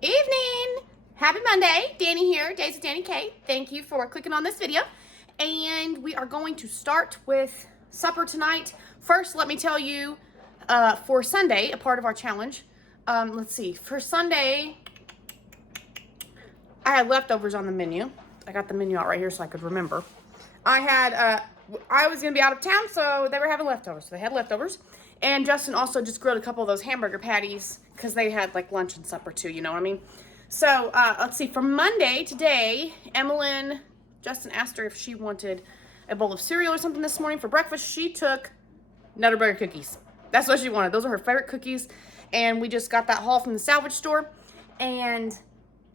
Evening! Happy Monday. Danny here, Days of Danny K. Thank you for clicking on this video. And we are going to start with supper tonight. First, let me tell you, for Sunday, a part of our challenge, let's see, for Sunday, I had leftovers on the menu. I got the menu out right here so I could remember. I was going to be out of town, so they were having leftovers. So they had leftovers. And Justin also just grilled a couple of those hamburger patties because they had like lunch and supper too, you know what I mean? So let's see, for Monday today, Justin asked her if she wanted a bowl of cereal or something this morning for breakfast. She took Nutter Butter cookies. That's what she wanted. Those are her favorite cookies. And we just got that haul from the salvage store. And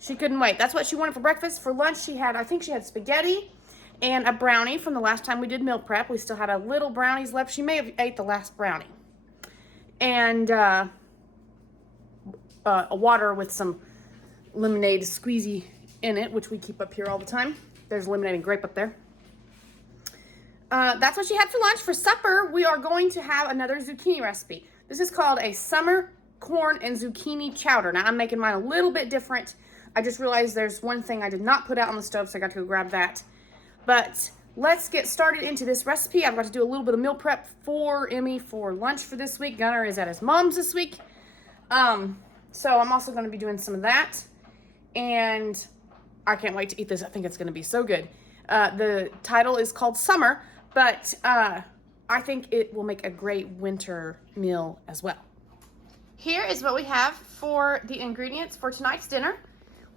she couldn't wait. That's what she wanted for breakfast. For lunch, I think she had spaghetti and a brownie from the last time we did meal prep. We still had a little brownies left. She may have ate the last brownie. And a water with some lemonade squeezy in it, which we keep up here all the time. There's lemonade and grape up there. That's what she had for lunch. For supper, we are going to have another zucchini recipe. This is called a summer corn and zucchini chowder. Now, I'm making mine a little bit different. I just realized there's one thing I did not put out on the stove, so I got to go grab that. But let's get started into this recipe. I've got to do a little bit of meal prep for Emmy for lunch for this week. Gunnar is at his mom's this week. So I'm also going to be doing some of that. And I can't wait to eat this. I think it's going to be so good. The title is called Summer, but I think it will make a great winter meal as well. Here is what we have for the ingredients for tonight's dinner.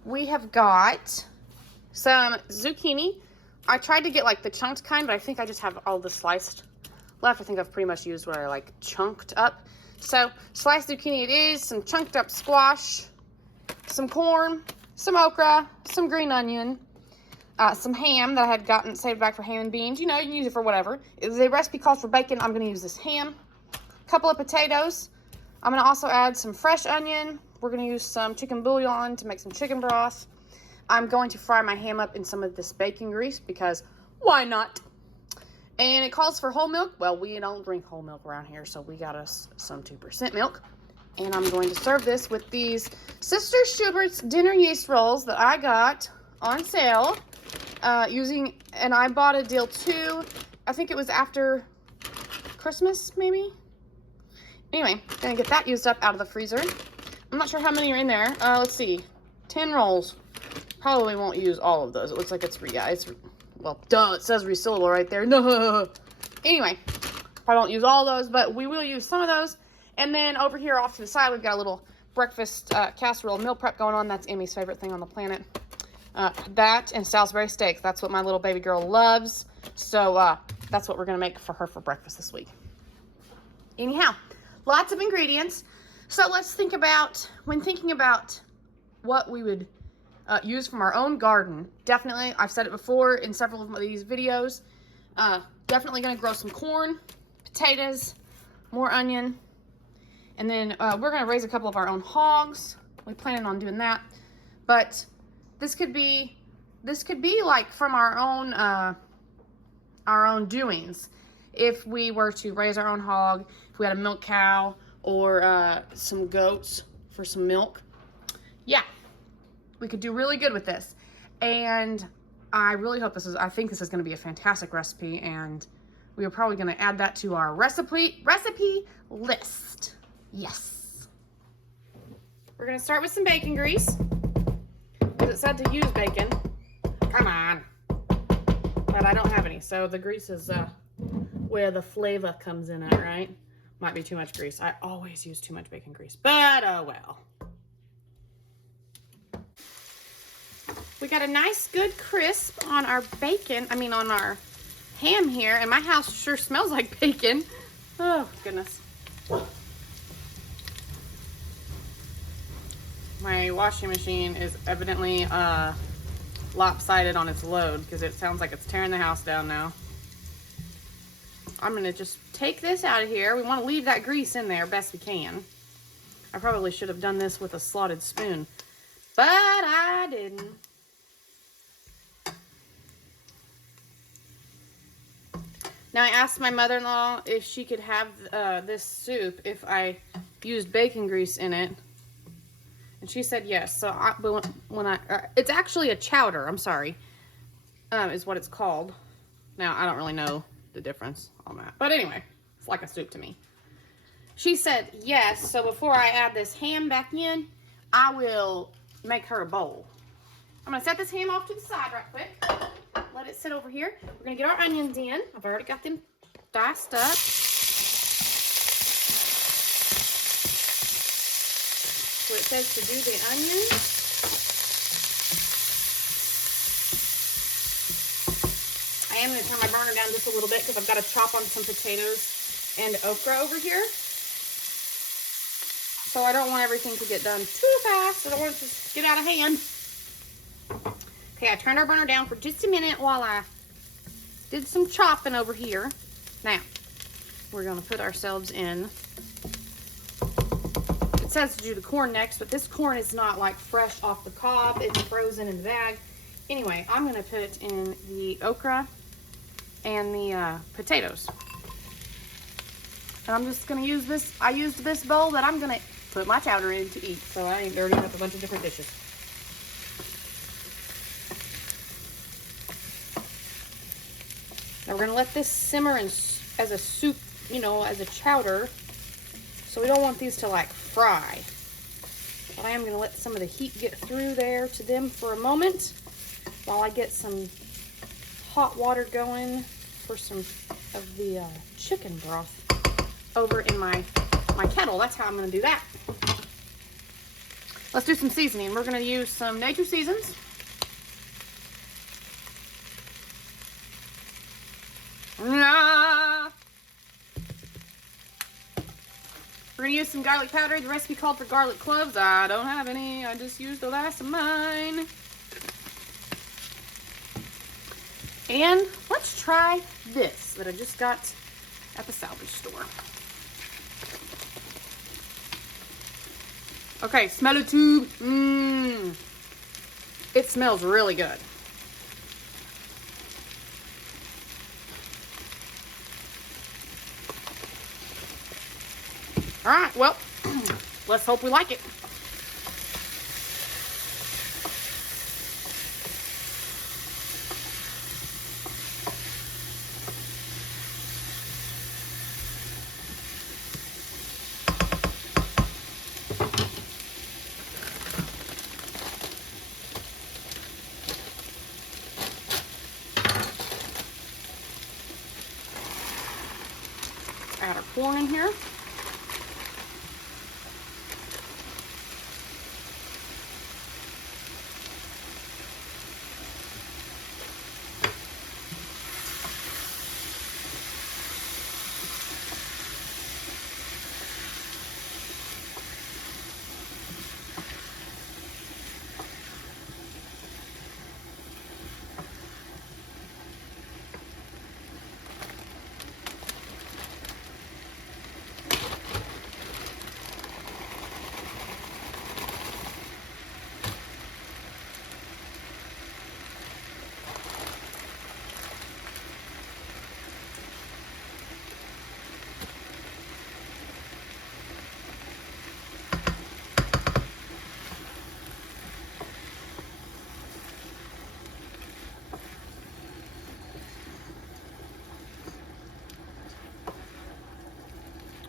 We have got some zucchini. I tried to get like the chunked kind, but I think I just have all the sliced left. I think I've pretty much used what I like chunked up. So sliced zucchini it is, some chunked up squash, some corn, some okra, some green onion, some ham that I had gotten saved back for ham and beans. You know, you can use it for whatever. The recipe calls for bacon. I'm going to use this ham. A couple of potatoes. I'm going to also add some fresh onion. We're going to use some chicken bouillon to make some chicken broth. I'm going to fry my ham up in some of this bacon grease because why not? And it calls for whole milk. Well, we don't drink whole milk around here, so we got us some 2% milk. And I'm going to serve this with these Sister Schubert's dinner yeast rolls that I got on sale and I bought a deal too. I think it was after Christmas, maybe? Anyway, gonna get that used up out of the freezer. I'm not sure how many are in there. Let's see, 10 rolls. Probably won't use all of those. It looks like well, duh, it says resealable right there. No. Anyway, I won't use all those, but we will use some of those. And then over here off to the side, we've got a little breakfast casserole meal prep going on. That's Emmy's favorite thing on the planet. That and Salisbury steak. That's what my little baby girl loves. So that's what we're going to make for her for breakfast this week. Anyhow, lots of ingredients. So let's think about, when thinking about what we would use from our own garden, definitely, I've said it before in several of these videos, definitely going to grow some corn, potatoes, more onion, and then we're going to raise a couple of our own hogs. We're planning on doing that, but this could be like from our own doings. If we were to raise our own hog, if we had a milk cow or some goats for some milk, yeah, we could do really good with this. And I really hope I think this is going to be a fantastic recipe, and we are probably going to add that to our recipe list. Yes. We're going to start with some bacon grease, because it said to use bacon. Come on. But I don't have any, so the grease is where the flavor comes in at, right? Might be too much grease. I always use too much bacon grease, but oh well. We got a nice good crisp on our on our ham here, and my house sure smells like bacon. Oh, goodness. My washing machine is evidently lopsided on its load because it sounds like it's tearing the house down now. I'm going to just take this out of here. We want to leave that grease in there best we can. I probably should have done this with a slotted spoon, but I didn't. Now, I asked my mother-in-law if she could have this soup if I used bacon grease in it. And she said yes. So but when I it's actually a chowder. I'm sorry, is what it's called. Now I don't really know the difference on that, but anyway, it's like a soup to me. She said yes. So before I add this ham back in, I will make her a bowl. I'm gonna set this ham off to the side right quick. Let it sit over here. We're gonna get our onions in. I've already got them diced up. So it says to do the onions. I am going to turn my burner down just a little bit because I've got to chop on some potatoes and okra over here. So I don't want everything to get done too fast. I don't want it to get out of hand. Okay, I turned our burner down for just a minute while I did some chopping over here. Now, we're going to put ourselves in. It says to do the corn next, but this corn is not like fresh off the cob. It's frozen in the bag. Anyway, I'm going to put in the okra and the potatoes. And I'm just going to use this. I used this bowl that I'm going to put my chowder in to eat. So I already have a bunch of different dishes. Now we're going to let this simmer as a soup, you know, as a chowder. So we don't want these to like fry. But I am going to let some of the heat get through there to them for a moment while I get some hot water going for some of the chicken broth over in my kettle. That's how I'm going to do that. Let's do some seasoning. We're going to use some Nature Seasons. We're going to use some garlic powder. The recipe called for garlic cloves. I don't have any. I just used the last of mine. And let's try this that I just got at the salvage store. Okay, smell it too. It smells really good. All right, well, let's hope we like it. Add our corn in here.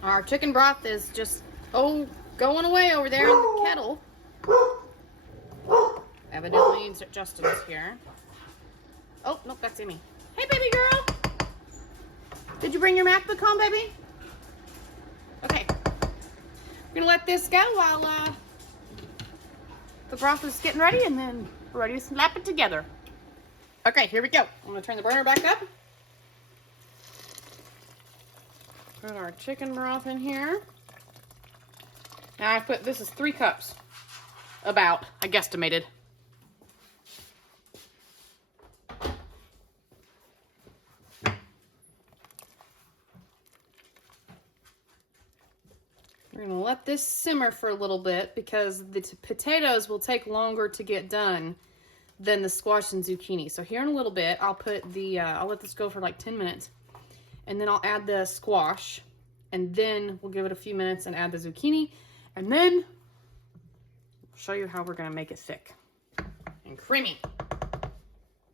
Our chicken broth is just, going away over there in the kettle. Evidently, Justin's here. Oh, nope, that's Emmy. Hey, baby girl. Did you bring your MacBook home, baby? Okay. We're going to let this go while the broth is getting ready, and then we're ready to slap it together. Okay, here we go. I'm going to turn the burner back up. Put our chicken broth in here. Now this is 3 cups. About, I guesstimated. We're going to let this simmer for a little bit because the potatoes will take longer to get done than the squash and zucchini. So here in a little bit, I'll put I'll let this go for like 10 minutes. And then I'll add the squash, and then we'll give it a few minutes and add the zucchini, and then show you how we're gonna make it thick and creamy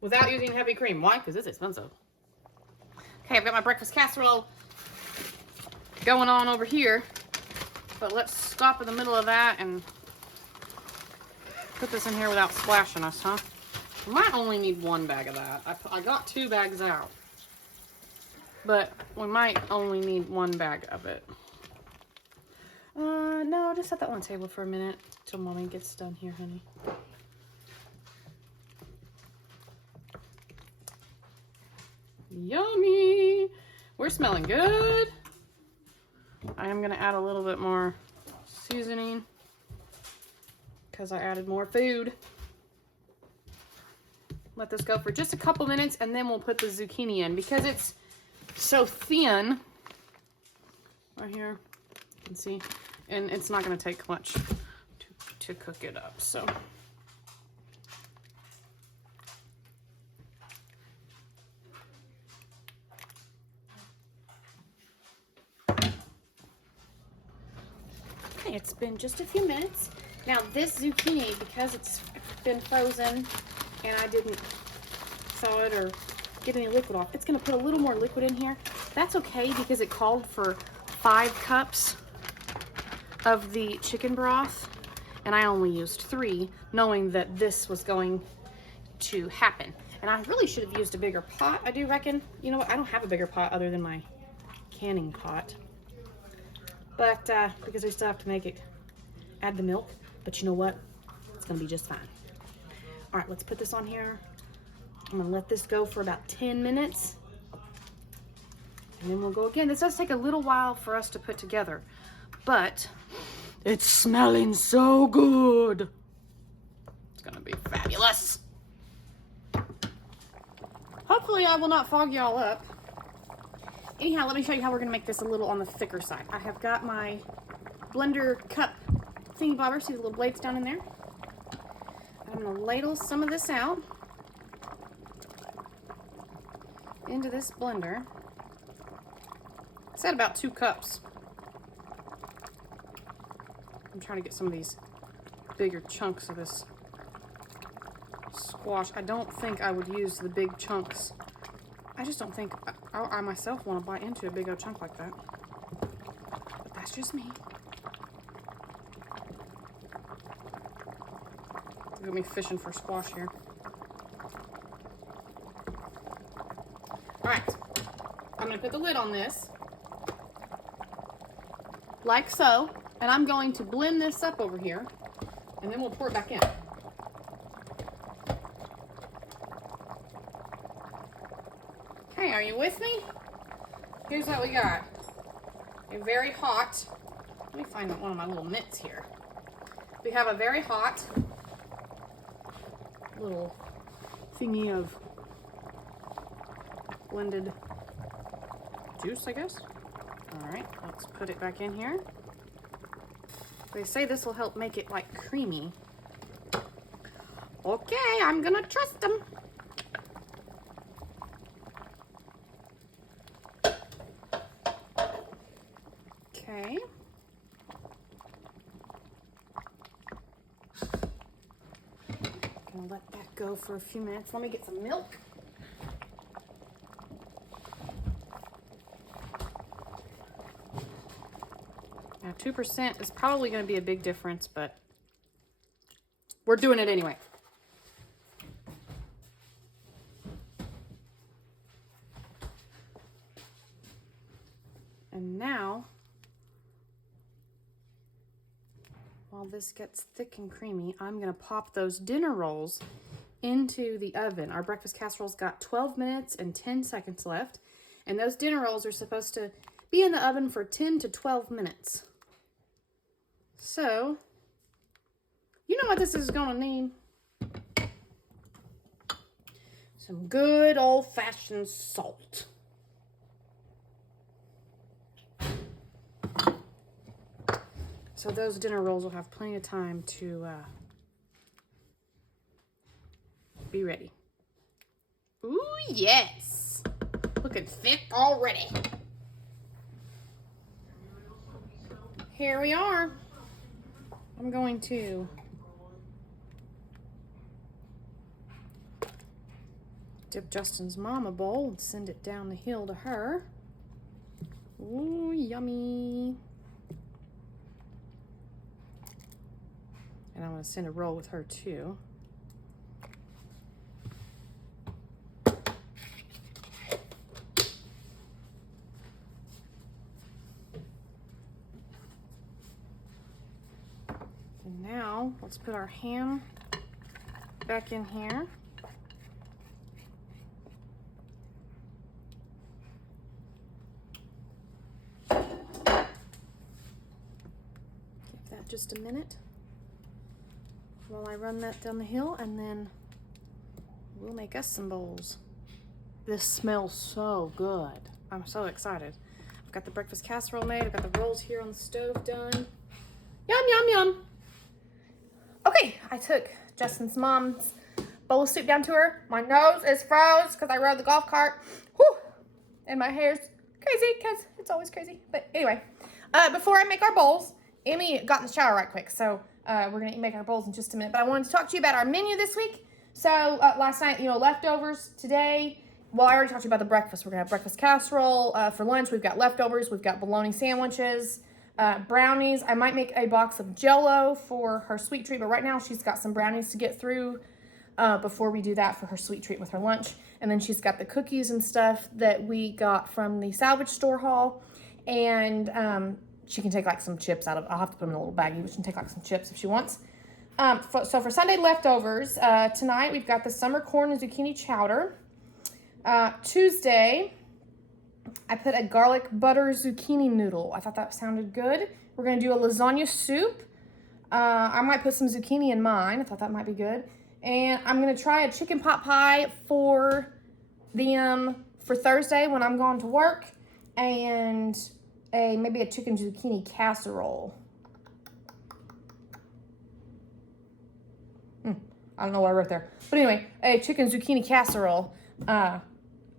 without using heavy cream. Why? Because it's expensive. Okay, I've got my breakfast casserole going on over here, but let's stop in the middle of that and put this in here without splashing us, huh? We might only need one bag of that. I got 2 bags out, but we might only need 1 bag of it. No, just set that on the table for a minute till Mommy gets done here, honey. Yummy! We're smelling good. I am gonna add a little bit more seasoning because I added more food. Let this go for just a couple minutes and then we'll put the zucchini in because it's so thin. Right here, you can see, and it's not gonna take much to cook it up, so. Okay, it's been just a few minutes. Now this zucchini, because it's been frozen and I didn't thaw it or get any liquid off, it's gonna put a little more liquid in here. That's okay because it called for 5 cups of the chicken broth and I only used 3, knowing that this was going to happen. And I really should have used a bigger pot, I do reckon. You know what, I don't have a bigger pot other than my canning pot. But because we still have to make it, add the milk. But you know what? It's gonna be just fine. All right, let's put this on here. I'm gonna let this go for about 10 minutes. And then we'll go again. This does take a little while for us to put together, but it's smelling so good. It's gonna be fabulous. Hopefully I will not fog y'all up. Anyhow, let me show you how we're gonna make this a little on the thicker side. I have got my blender cup thingy bobber. See the little blades down in there? I'm gonna ladle some of this out into this blender. It's at about 2 cups. I'm trying to get some of these bigger chunks of this squash. I don't think I would use the big chunks. I just don't think I myself want to bite into a big old chunk like that. But that's just me. Look at me fishing for squash here. All right, I'm gonna put the lid on this, like so, and I'm going to blend this up over here, and then we'll pour it back in. Okay, are you with me? Here's what we got. A very hot, let me find one of my little mitts here. We have a very hot little thingy of blended juice, I guess. All right, let's put it back in here. They say this will help make it like creamy. Okay, I'm gonna trust them. Okay. Gonna let that go for a few minutes. Let me get some milk. Now 2% is probably gonna be a big difference, but we're doing it anyway. And now, while this gets thick and creamy, I'm gonna pop those dinner rolls into the oven. Our breakfast casserole's got 12 minutes and 10 seconds left, and those dinner rolls are supposed to be in the oven for 10 to 12 minutes. So, you know what this is gonna need? Some good old-fashioned salt. So those dinner rolls will have plenty of time to be ready. Ooh, yes. Looking thick already. Here we are. I'm going to dip Justin's mom a bowl and send it down the hill to her. Ooh, yummy. And I'm going to send a roll with her too. And now let's put our ham back in here. Give that just a minute while I run that down the hill, and then we'll make us some bowls. This smells so good. I'm so excited. I've got the breakfast casserole made. I've got the rolls here on the stove done. Yum, yum, yum. Okay, I took Justin's mom's bowl of soup down to her. My nose is froze because I rode the golf cart. Whew. And my hair's crazy because it's always crazy. But anyway, before I make our bowls, Amy got in the shower right quick. So we're going to make our bowls in just a minute. But I wanted to talk to you about our menu this week. So last night, leftovers. Today, well, I already talked to you about the breakfast. We're going to have breakfast casserole. For lunch, we've got leftovers. We've got bologna sandwiches. Brownies. I might make a box of Jell-O for her sweet treat, but right now she's got some brownies to get through before we do that for her sweet treat with her lunch. And then she's got the cookies and stuff that we got from the salvage store haul. And she can take like some chips out of, I'll have to put them in a little baggie, but she can take like some chips if she wants. So for Sunday leftovers, tonight we've got the summer corn and zucchini chowder. Tuesday, I put a garlic butter zucchini noodle. I thought that sounded good. We're going to do a lasagna soup. I might put some zucchini in mine. I thought that might be good. And I'm going to try a chicken pot pie for for Thursday when I'm going to work. And maybe a chicken zucchini casserole. I don't know what I wrote there. But anyway, a chicken zucchini casserole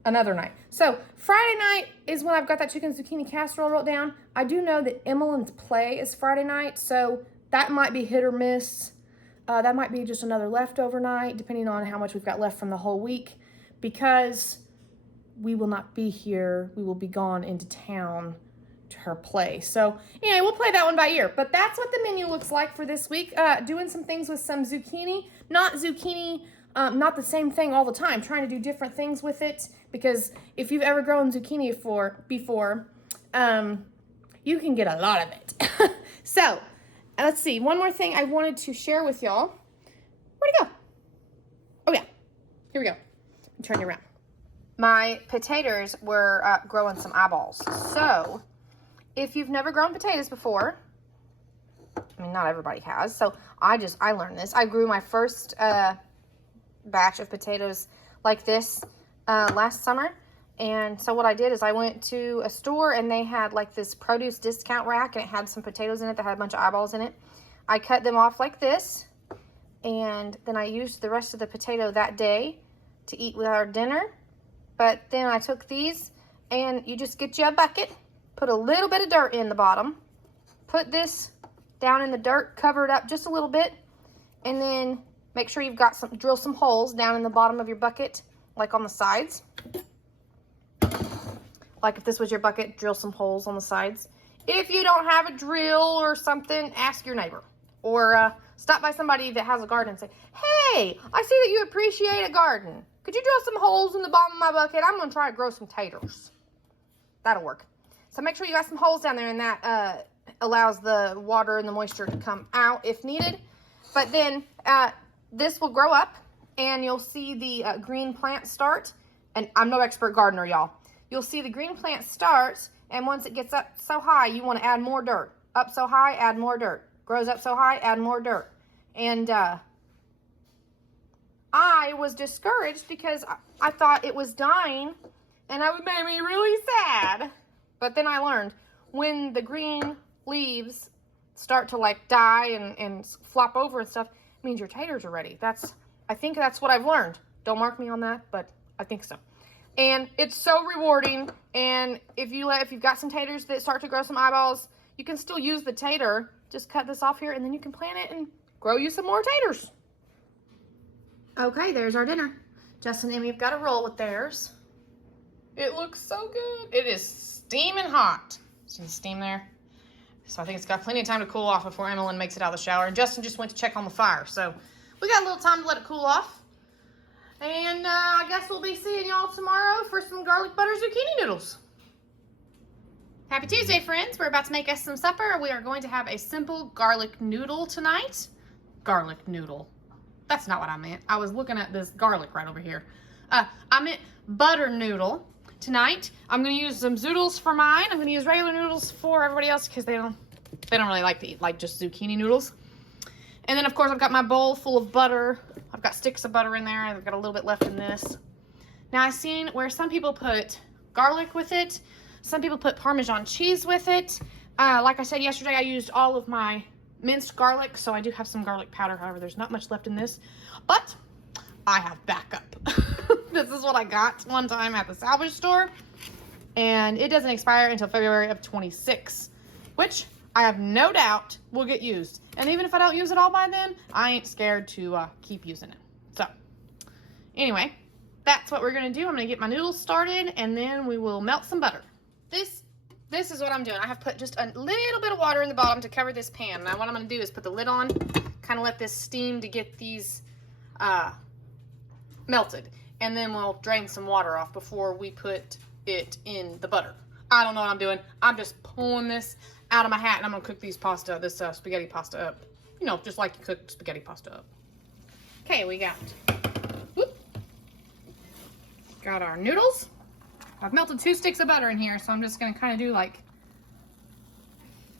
another night. So Friday night is when I've got that chicken zucchini casserole wrote down. I do know that Emmeline's play is Friday night, so that might be hit or miss. That might be just another leftover night, depending on how much we've got left from the whole week, because we will not be here. We will be gone into town to her play. So anyway, we'll play that one by ear. But that's what the menu looks like for this week. Doing some things with some zucchini. Not the same thing all the time. Trying to do different things with it, because if you've ever grown zucchini before, you can get a lot of it. So let's see. One more thing I wanted to share with y'all. Where'd it go? Oh yeah, here we go. Turn it around. My potatoes were growing some eyeballs. So if you've never grown potatoes before, I mean, not everybody has. So I learned this. I grew my first batch of potatoes like this last summer. And so what I did is I went to a store and they had like this produce discount rack, and it had some potatoes in it that had a bunch of eyeballs in it. I cut them off like this, and then I used the rest of the potato that day to eat with our dinner. But then I took these, and you just get you a bucket, put a little bit of dirt in the bottom, put this down in the dirt, cover it up just a little bit, and then make sure you've got drill some holes down in the bottom of your bucket, like on the sides. Like if this was your bucket, drill some holes on the sides. If you don't have a drill or something, ask your neighbor. Or stop by somebody that has a garden and say, hey, I see that you appreciate a garden. Could you drill some holes in the bottom of my bucket? I'm going to try to grow some taters. That'll work. So make sure you got some holes down there, and that allows the water and the moisture to come out if needed. But then this will grow up, and you'll see the green plant start. And I'm no expert gardener, y'all. You'll see the green plant start, and once it gets up so high, you want to add more dirt. Up so high, add more dirt. Grows up so high, add more dirt. And I was discouraged because I thought it was dying, and that would make me really sad. But then I learned when the green leaves start to like die and flop over and stuff, it means your taters are ready. I think that's what I've learned. Don't mark me on that, but I think so. And it's so rewarding. And if you've got some taters that start to grow some eyeballs, you can still use the tater. Just cut this off here, and then you can plant it and grow you some more taters. Okay, there's our dinner. Justin and Emmy have got to roll with theirs. It looks so good. It is steaming hot. See the steam there? So I think it's got plenty of time to cool off before Emmeline makes it out of the shower. And Justin just went to check on the fire. So we got a little time to let it cool off. And I guess we'll be seeing y'all tomorrow for some garlic butter zucchini noodles. Happy Tuesday, friends. We're about to make us some supper. We are going to have a simple garlic noodle tonight. Garlic noodle. That's not what I meant. I was looking at this garlic right over here. I meant butter noodle. Tonight, I'm going to use some zoodles for mine. I'm going to use regular noodles for everybody else because they don't really like to eat like just zucchini noodles. And then, of course, I've got my bowl full of butter. I've got sticks of butter in there. I've got a little bit left in this. Now, I've seen where some people put garlic with it. Some people put Parmesan cheese with it. Like I said yesterday, I used all of my minced garlic, so I do have some garlic powder. However, there's not much left in this. But I have backup. This is what I got one time at the salvage store. And it doesn't expire until February of 26, which I have no doubt will get used. And even if I don't use it all by then, I ain't scared to keep using it. So, anyway, that's what we're going to do. I'm going to get my noodles started, and then we will melt some butter. This is what I'm doing. I have put just a little bit of water in the bottom to cover this pan. Now, what I'm going to do is put the lid on, kind of let this steam to get these melted. And then we'll drain some water off before we put it in the butter. I don't know what I'm doing. I'm just pulling this out of my hat, and I'm going to cook this spaghetti pasta up. You know, just like you cook spaghetti pasta up. Okay, we got our noodles. I've melted 2 sticks of butter in here, so I'm just going to kind of do like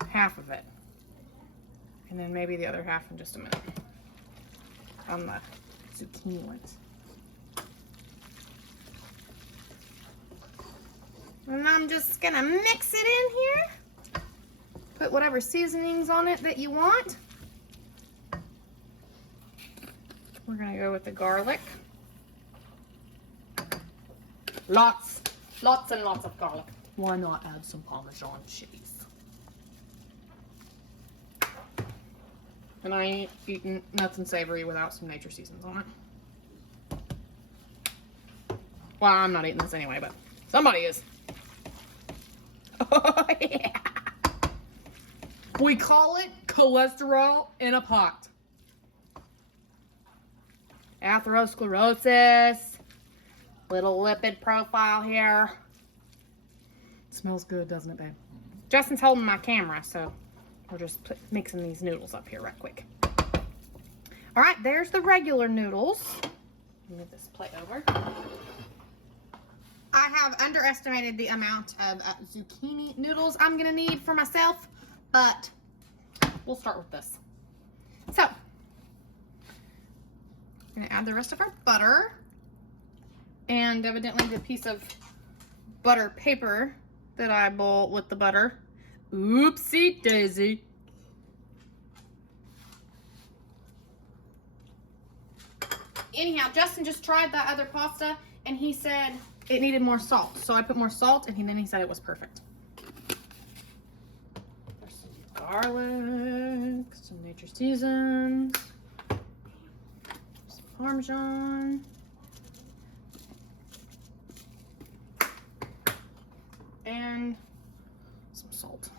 half of it. And then maybe the other half in just a minute. On the zucchini ones. And I'm just gonna mix it in here. Put whatever seasonings on it that you want. We're gonna go with the garlic. Lots and lots of garlic. Why not add some Parmesan cheese? And I ain't eating nothing savory without some nature seasons on it. Well, I'm not eating this anyway, but somebody is. Oh, yeah. We call it cholesterol in a pot. Atherosclerosis. Little lipid profile here. Smells good, doesn't it, babe? Justin's holding my camera, so we're just mixing these noodles up here right quick. All right, there's the regular noodles. Move this plate over. I have underestimated the amount of zucchini noodles I'm gonna need for myself, but we'll start with this. So, I'm gonna add the rest of our butter, and evidently the piece of butter paper that I boil with the butter. Oopsie daisy. Anyhow, Justin just tried that other pasta, and he said it needed more salt. So I put more salt, and then he said it was perfect. There's some garlic, some nature seasons, some Parmesan, and some salt.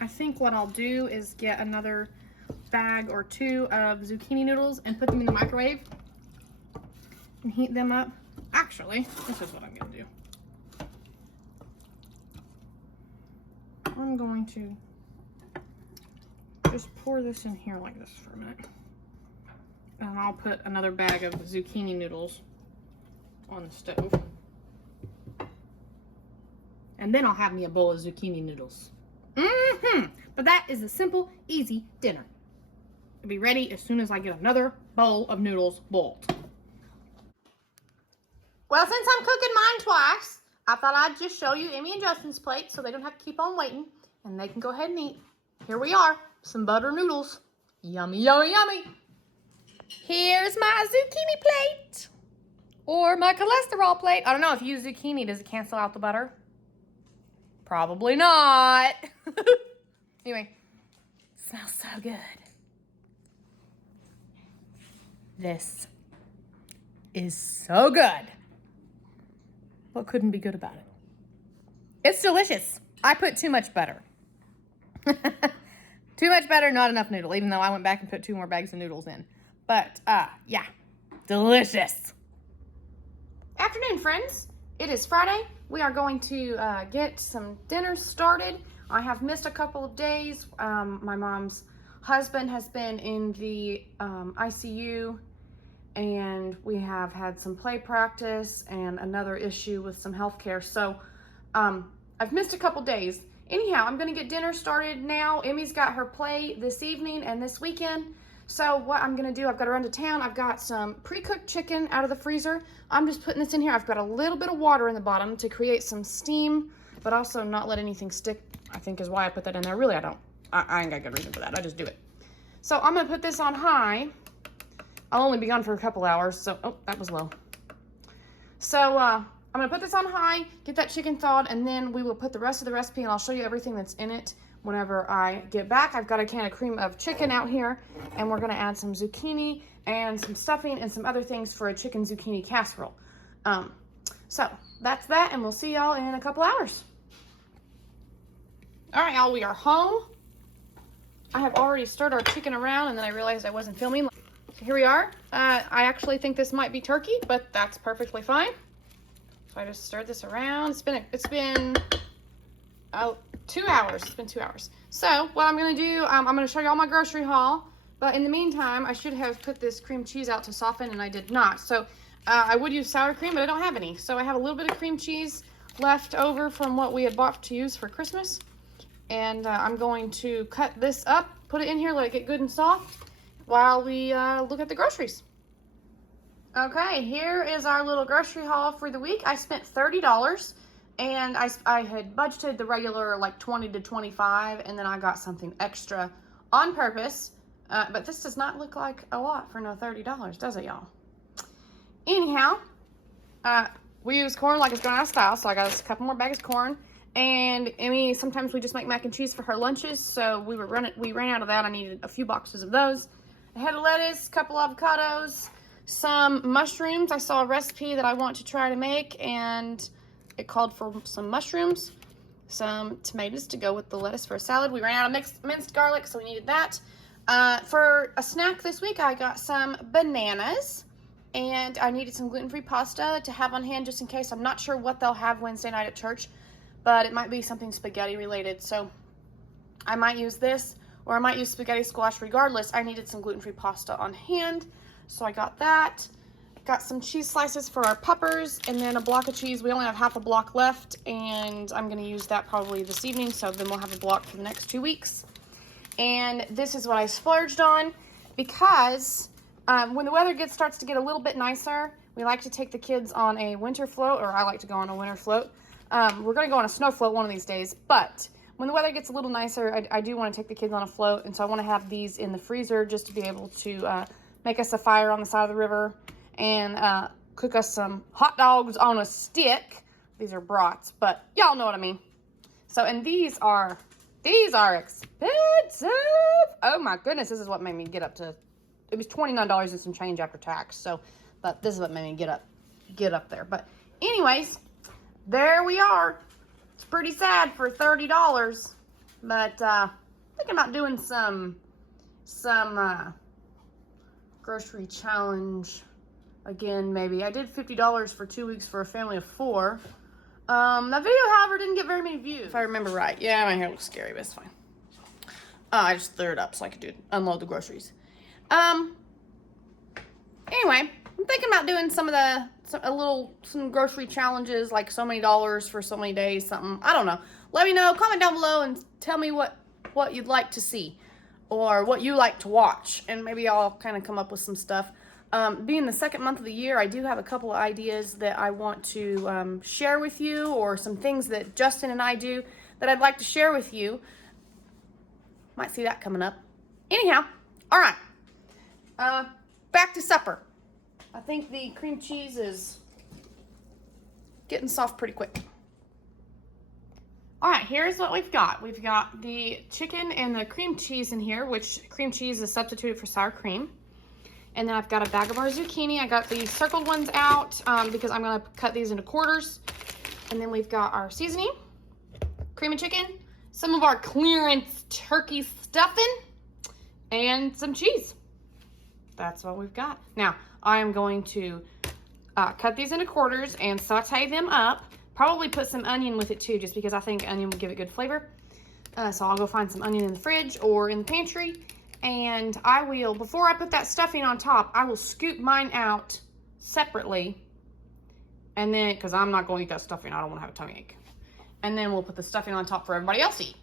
I think what I'll do is get another bag or 2 of zucchini noodles and put them in the microwave and heat them up. Actually, this is what I'm going to do. I'm going to just pour this in here like this for a minute. And I'll put another bag of zucchini noodles on the stove. And then I'll have me a bowl of zucchini noodles. But that is a simple, easy dinner. It'll be ready as soon as I get another bowl of noodles boiled. Well, since I'm cooking mine twice, I thought I'd just show you Emmy and Justin's plate so they don't have to keep on waiting and they can go ahead and eat. Here we are, some butter noodles. Yummy, yummy, yummy. Here's my zucchini plate. Or my cholesterol plate. I don't know, if you use zucchini, does it cancel out the butter? Probably not. Anyway, smells so good. This is so good. What couldn't be good about it? It's delicious. I put too much butter. Too much butter, not enough noodle, even though I went back and put 2 more bags of noodles in. But, yeah, delicious. Afternoon, friends. It is Friday. We are going to get some dinner started. I have missed a couple of days. My mom's husband has been in the ICU, and we have had some play practice and another issue with some healthcare. So I've missed a couple days. Anyhow, I'm going to get dinner started now. Emmy's got her play this evening and this weekend. So what I'm going to do, I've got to run to town. I've got some pre-cooked chicken out of the freezer. I'm just putting this in here. I've got a little bit of water in the bottom to create some steam, but also not let anything stick, I think is why I put that in there. Really, I don't. I ain't got a good reason for that. I just do it. So I'm going to put this on high. I'll only be gone for a couple hours, so, oh, that was low. So I'm going to put this on high, get that chicken thawed, and then we will put the rest of the recipe, and I'll show you everything that's in it whenever I get back. I've got a can of cream of chicken out here, and we're going to add some zucchini and some stuffing and some other things for a chicken zucchini casserole. So that's that, and we'll see y'all in a couple hours. All right, y'all, we are home. I have already stirred our chicken around, and then I realized I wasn't filming. So here we are. I actually think this might be turkey, but that's perfectly fine. So I just stirred this around. It's been 2 hours. It's been 2 hours. So what I'm going to do, I'm going to show you all my grocery haul. But in the meantime, I should have put this cream cheese out to soften, and I did not. So I would use sour cream, but I don't have any. So I have a little bit of cream cheese left over from what we had bought to use for Christmas. And I'm going to cut this up, put it in here, let it get good and soft while we look at the groceries. Okay, here is our little grocery haul for the week. I spent $30, and I had budgeted the regular like 20 to 25, and then I got something extra on purpose. But this does not look like a lot for no $30, does it, y'all? Anyhow, we use corn like it's going out of style, so I got a couple more bags of corn. And Emmy, sometimes we just make mac and cheese for her lunches, so we ran out of that. I needed a few boxes of those. A head of lettuce, a couple avocados, some mushrooms. I saw a recipe that I want to try to make, and it called for some mushrooms, some tomatoes to go with the lettuce for a salad. We ran out of minced garlic, so we needed that. For a snack this week, I got some bananas, and I needed some gluten-free pasta to have on hand just in case. I'm not sure what they'll have Wednesday night at church, but it might be something spaghetti related, so I might use this, or I might use spaghetti squash. Regardless, I needed some gluten-free pasta on hand, so I got that. Got some cheese slices for our puppers, and then a block of cheese. We only have half a block left, and I'm going to use that probably this evening, so then we'll have a block for the next 2 weeks. And this is what I splurged on, because when the weather starts to get a little bit nicer, we like to take the kids on a winter float, or I like to go on a winter float. We're going to go on a snow float one of these days, but when the weather gets a little nicer, I do want to take the kids on a float, and so I want to have these in the freezer just to be able to make us a fire on the side of the river and cook us some hot dogs on a stick. These are brats, but y'all know what I mean. So, and these are expensive. Oh my goodness, this is what made me get up to, it was $29 and some change after tax. So, but this is what made me get up there. But anyways, there we are. It's pretty sad for $30, but thinking about doing some grocery challenge again, maybe. I did $50 for 2 weeks for a family of 4. That video, however, didn't get very many views, if I remember right. Yeah, my hair looks scary, but it's fine. I just threw it up so I could unload the groceries. Anyway, I'm thinking about doing some grocery challenges, like so many dollars for so many days, something. I don't know. Let me know. Comment down below and tell me what you'd like to see or what you like to watch, and maybe I'll kind of come up with some stuff. Being the second month of the year, I do have a couple of ideas that I want to share with you, or some things that Justin and I do that I'd like to share with you. Might see that coming up. Anyhow, all right. Back to supper. I think the cream cheese is getting soft pretty quick. All right, here's what we've got. We've got the chicken and the cream cheese in here, which cream cheese is substituted for sour cream. And then I've got a bag of our zucchini. I got the circled ones out because I'm gonna cut these into quarters. And then we've got our seasoning, cream and chicken, some of our clearance turkey stuffing, and some cheese. That's what we've got. Now, I am going to cut these into quarters and saute them up. Probably put some onion with it too, just because I think onion will give it good flavor. So I'll go find some onion in the fridge or in the pantry. And I will, before I put that stuffing on top, I will scoop mine out separately. And then, because I'm not going to eat that stuffing, I don't want to have a tummy ache. And then we'll put the stuffing on top for everybody else to eat.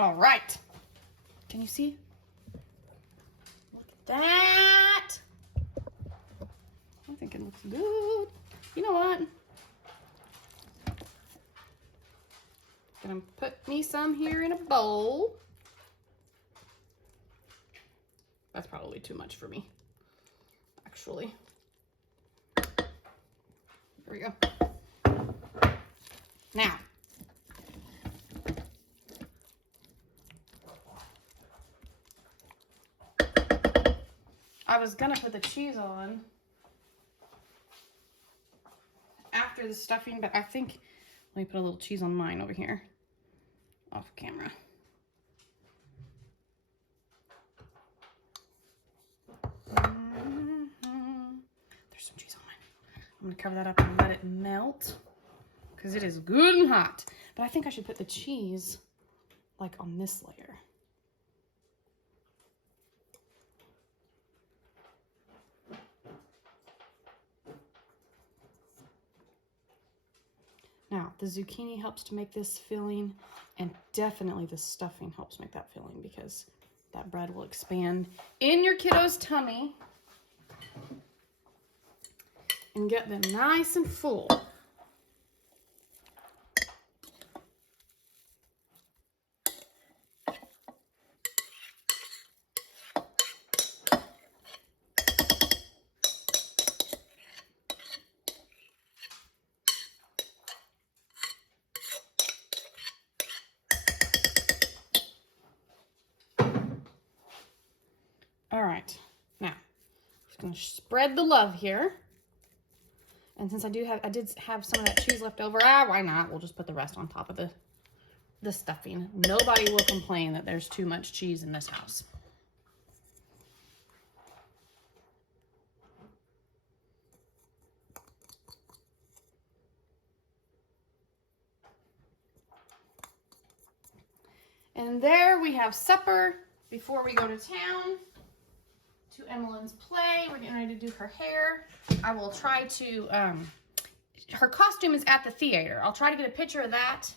All right. Can you see? Look at that. I think it looks good. You know what? Gonna put me some here in a bowl. That's probably too much for me, actually. There we go. Now, I was gonna put the cheese on after the stuffing, but I think, let me put a little cheese on mine over here, off camera. There's some cheese on mine. I'm gonna cover that up and let it melt because it is good and hot. But I think I should put the cheese like on this layer. Now, the zucchini helps to make this filling, and definitely the stuffing helps make that filling because that bread will expand in your kiddo's tummy and get them nice and full. All right, now, just gonna spread the love here. And since I did have some of that cheese left over, why not? We'll just put the rest on top of the stuffing. Nobody will complain that there's too much cheese in this house. And there we have supper before we go to town. To Emmeline's play. We're getting ready to do her hair. I will try to, her costume is at the theater. I'll try to get a picture of that.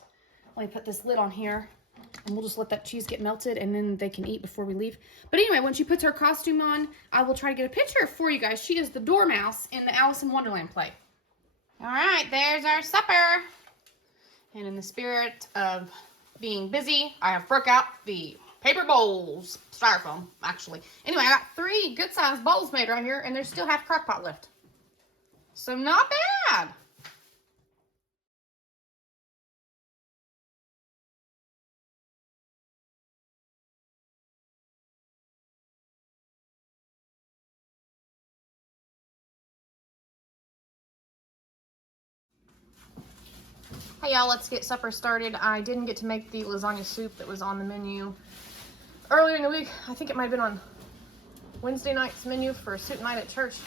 Let me put this lid on here and we'll just let that cheese get melted and then they can eat before we leave. But anyway, when she puts her costume on, I will try to get a picture for you guys. She is the Dormouse in the Alice in Wonderland play. All right, there's our supper. And in the spirit of being busy, I have broke out the paper bowls, styrofoam, actually. Anyway, I got 3 good-sized bowls made right here, and there's still half crock pot left. So not bad. Hey y'all, let's get supper started. I didn't get to make the lasagna soup that was on the menu earlier in the week. I think it might have been on Wednesday night's menu for soup night at church.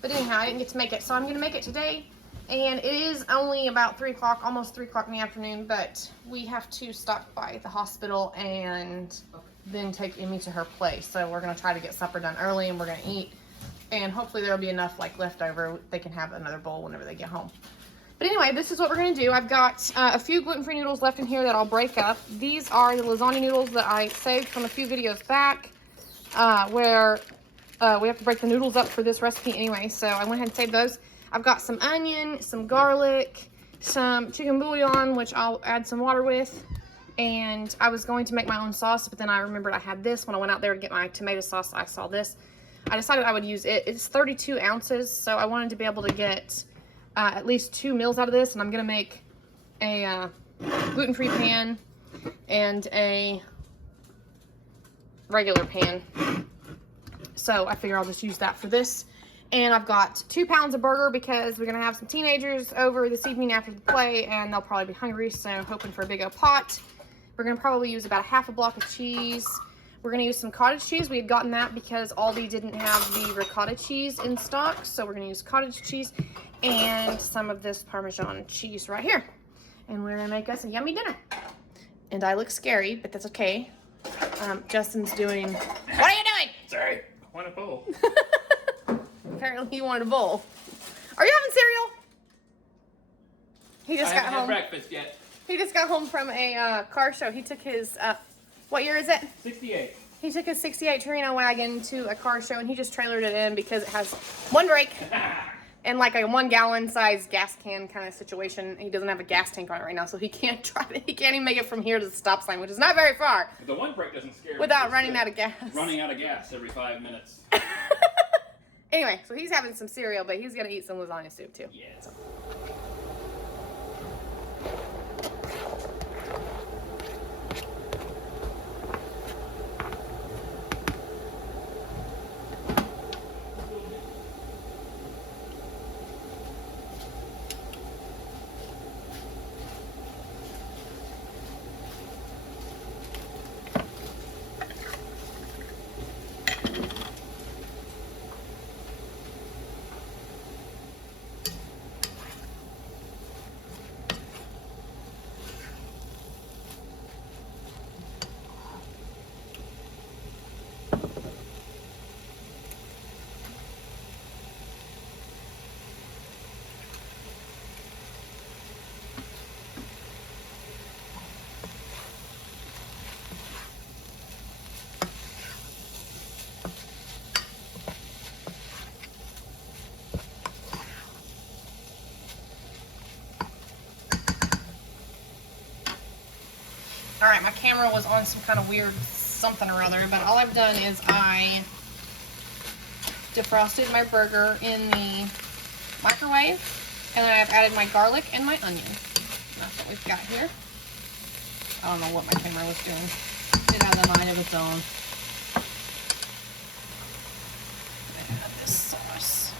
But anyhow, I didn't get to make it, so I'm going to make it today. And it is only about 3 o'clock, almost 3 o'clock in the afternoon, but we have to stop by the hospital and then take Emmy to her play. So we're going to try to get supper done early and we're going to eat. And hopefully there'll be enough like left over. They can have another bowl whenever they get home. But anyway, this is what we're going to do. I've got a few gluten-free noodles left in here that I'll break up. These are the lasagna noodles that I saved from a few videos back where we have to break the noodles up for this recipe anyway. So I went ahead and saved those. I've got some onion, some garlic, some chicken bouillon, which I'll add some water with. And I was going to make my own sauce, but then I remembered I had this when I went out there to get my tomato sauce. I saw this. I decided I would use it. It's 32 ounces, so I wanted to be able to get at least 2 meals out of this, and I'm gonna make a gluten-free pan and a regular pan. So I figure I'll just use that for this. And I've got 2 pounds of burger because we're gonna have some teenagers over this evening after the play, and they'll probably be hungry, so I'm hoping for a big old pot. We're gonna probably use about 1/2 block of cheese. We're gonna use some cottage cheese. We had gotten that because Aldi didn't have the ricotta cheese in stock, so we're gonna use cottage cheese and some of this Parmesan cheese right here. And we're gonna make us a yummy dinner. And I look scary, but that's okay. Justin's doing, what are you doing? Sorry, I want a bowl. Apparently he wanted a bowl. Are you having cereal? He just I got haven't had home. breakfast yet. He just got home from a car show. He took his What year is it? 68. He took his 68 Torino wagon to a car show and he just trailered it in because it has one brake and like a 1 gallon size gas can kind of situation. He doesn't have a gas tank on it right now, so he can't drive it. He can't even make it from here to the stop sign, which is not very far. The one brake doesn't scare me. Without running out of gas. Running out of gas every 5 minutes. Anyway, so he's having some cereal, but he's gonna eat some lasagna soup too. Yeah. So. Alright, my camera was on some kind of weird something or other, but all I've done is I defrosted my burger in the microwave, and then I've added my garlic and my onion. That's what we've got here. I don't know what my camera was doing. It has a mind of its own. Add this sauce.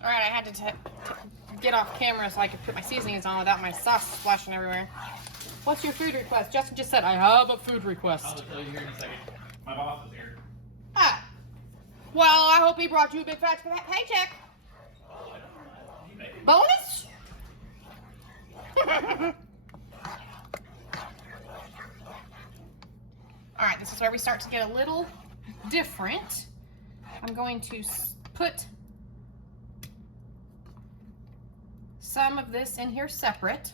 Alright, I had to get off camera so I could put my seasonings on without my sauce splashing everywhere. What's your food request? Justin just said, I have a food request. I'll tell you here in a second. My boss is here. Ah. Well, I hope he brought you a big fat paycheck. Bonus? Alright, this is where we start to get a little different. I'm going to put some of this in here separate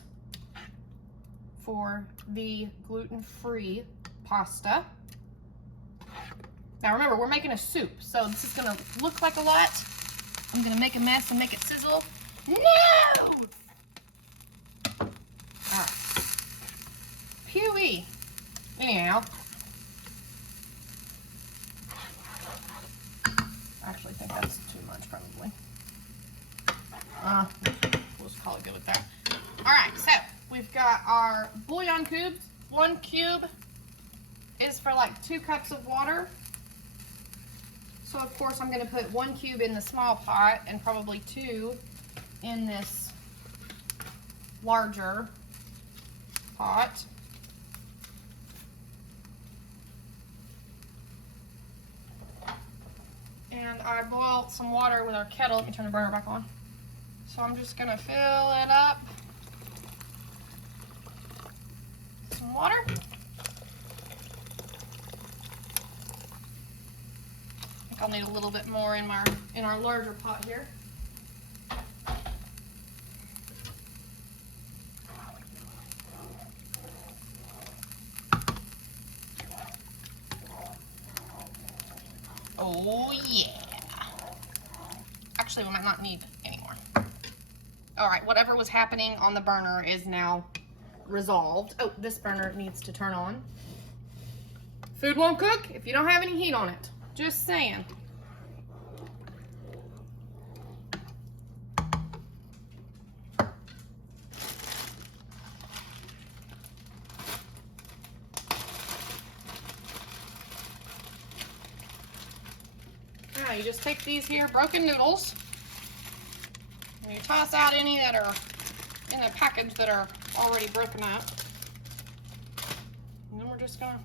for the gluten-free pasta. Now remember, we're making a soup, so this is gonna look like a lot. I'm gonna make a mess and make it sizzle. No! Alright. Pewee. Anyhow. I actually think that's too much, probably. We'll just call it good with that. Alright, so we've got our bouillon cubes. 1 cube is for like 2 cups of water. So of course I'm going to put 1 cube in the small pot and probably 2 in this larger pot. And I boiled some water with our kettle. Let me turn the burner back on. So I'm just going to fill it up. Some water. I think I'll need a little bit more in our larger pot here. Oh yeah. Actually, we might not need any more. All right, whatever was happening on the burner is now resolved. Oh, this burner needs to turn on. Food won't cook if you don't have any heat on it. Just saying. Now you just take these here broken noodles and you toss out any that are in the package that are already broken up. And then we're just gonna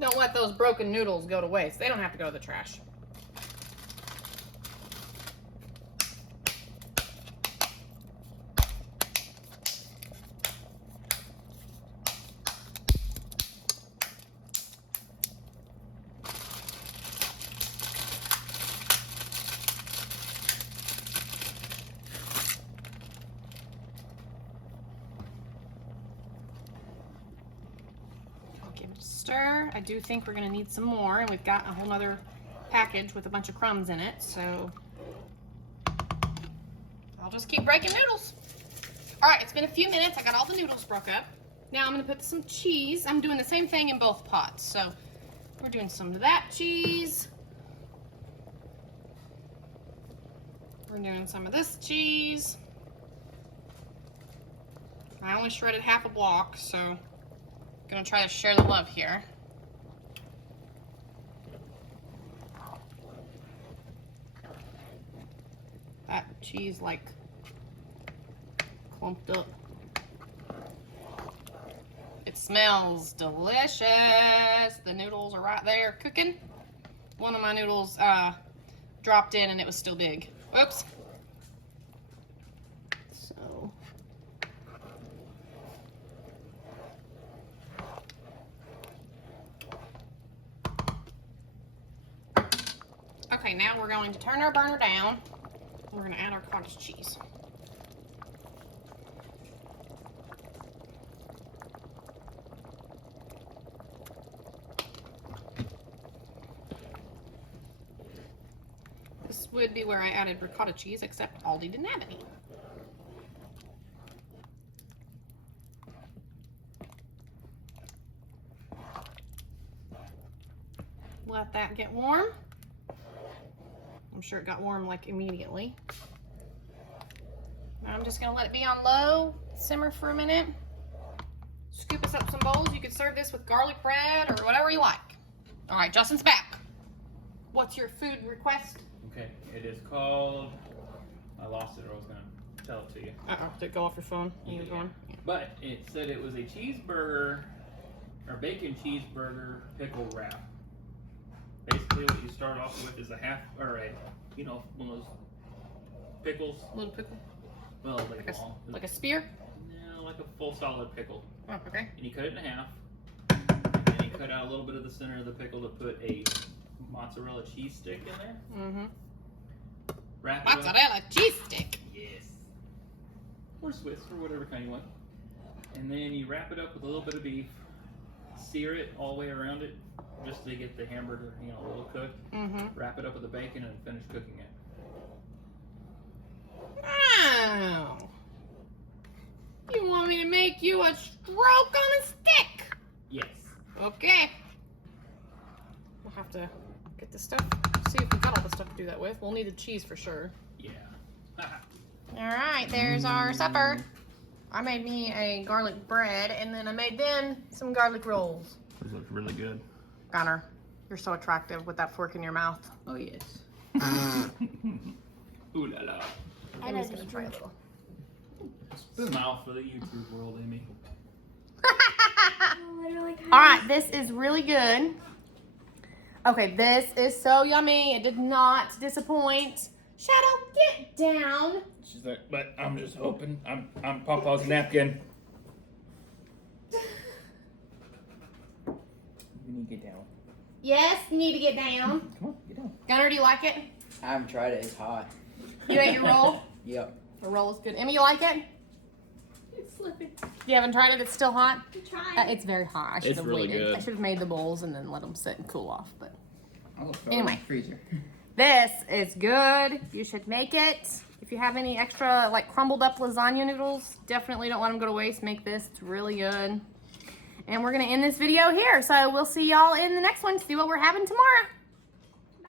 don't let those broken noodles go to waste. They don't have to go to the trash. Give it a stir. I do think we're gonna need some more, and we've got a whole nother package with a bunch of crumbs in it, so I'll just keep breaking noodles. All right, it's been a few minutes. I got all the noodles broke up. Now I'm gonna put some cheese. I'm doing the same thing in both pots. So we're doing some of that cheese. We're doing some of this cheese. I only shredded half a block, so gonna try to share the love here. That cheese like clumped up. It smells delicious. The noodles are right there cooking. One of my noodles dropped in and it was still big. Oops. Okay, now we're going to turn our burner down. We're going to add our cottage cheese. This would be where I added ricotta cheese, except Aldi didn't have any. Let that get warm. I'm sure it got warm like immediately. Now I'm just gonna let it be on low, simmer for a minute. Scoop us up some bowls. You could serve this with garlic bread or whatever you like. All right, Justin's back. What's your food request? Okay, it is called, I lost it or I was gonna tell it to you. Uh-oh, did it go off your phone? Yeah. Going? Yeah. But it said it was a cheeseburger, or bacon cheeseburger pickle wrap. Basically what you start off with is a half, or a, you know, one of those pickles. Little pickle? Well, like a spear? No, like a full solid pickle. Oh, okay. And you cut it in half. And then you cut out a little bit of the center of the pickle to put a mozzarella cheese stick in there. Mm-hmm. Wrap it Mozzarella cheese stick. Yes. Or Swiss, or whatever kind you want. And then you wrap it up with a little bit of beef. Sear it all the way around it, just to get the hamburger, you know, a little cooked. Mm-hmm. Wrap it up with the bacon and finish cooking it. Wow. You want me to make you a stroke on a stick? Yes. Okay. We'll have to get the stuff, see if we got all the stuff to do that with. We'll need the cheese for sure. Yeah. All right, there's our supper. I made me a garlic bread, and then I made them some garlic rolls. Those look really good. Connor, you're so attractive with that fork in your mouth. Oh, yes. Ooh la la. I'm just gonna try a little. Smile for the YouTube world, Amy. All right, this is really good. Okay, this is so yummy. It did not disappoint. Shadow, get down. She's like, but I'm just hoping. I'm Papa's napkin. You need to get down. Yes, you need to get down. Come on, get down. Gunnar, do you like it? I haven't tried it. It's hot. You ate your roll? Yep. The roll is good. Emmy, you like it? It's slipping. You haven't tried it? It's still hot? Try. It's very hot. I should have really waited. good. I should have made the bowls and then let them sit and cool off. But I'll throw Anyway. it in the freezer. this is good. You should make it. If you have any extra like crumbled up lasagna noodles, definitely don't let them go to waste. Make this. It's really good. And we're going to end this video here. So we'll see y'all in the next one to see what we're having tomorrow.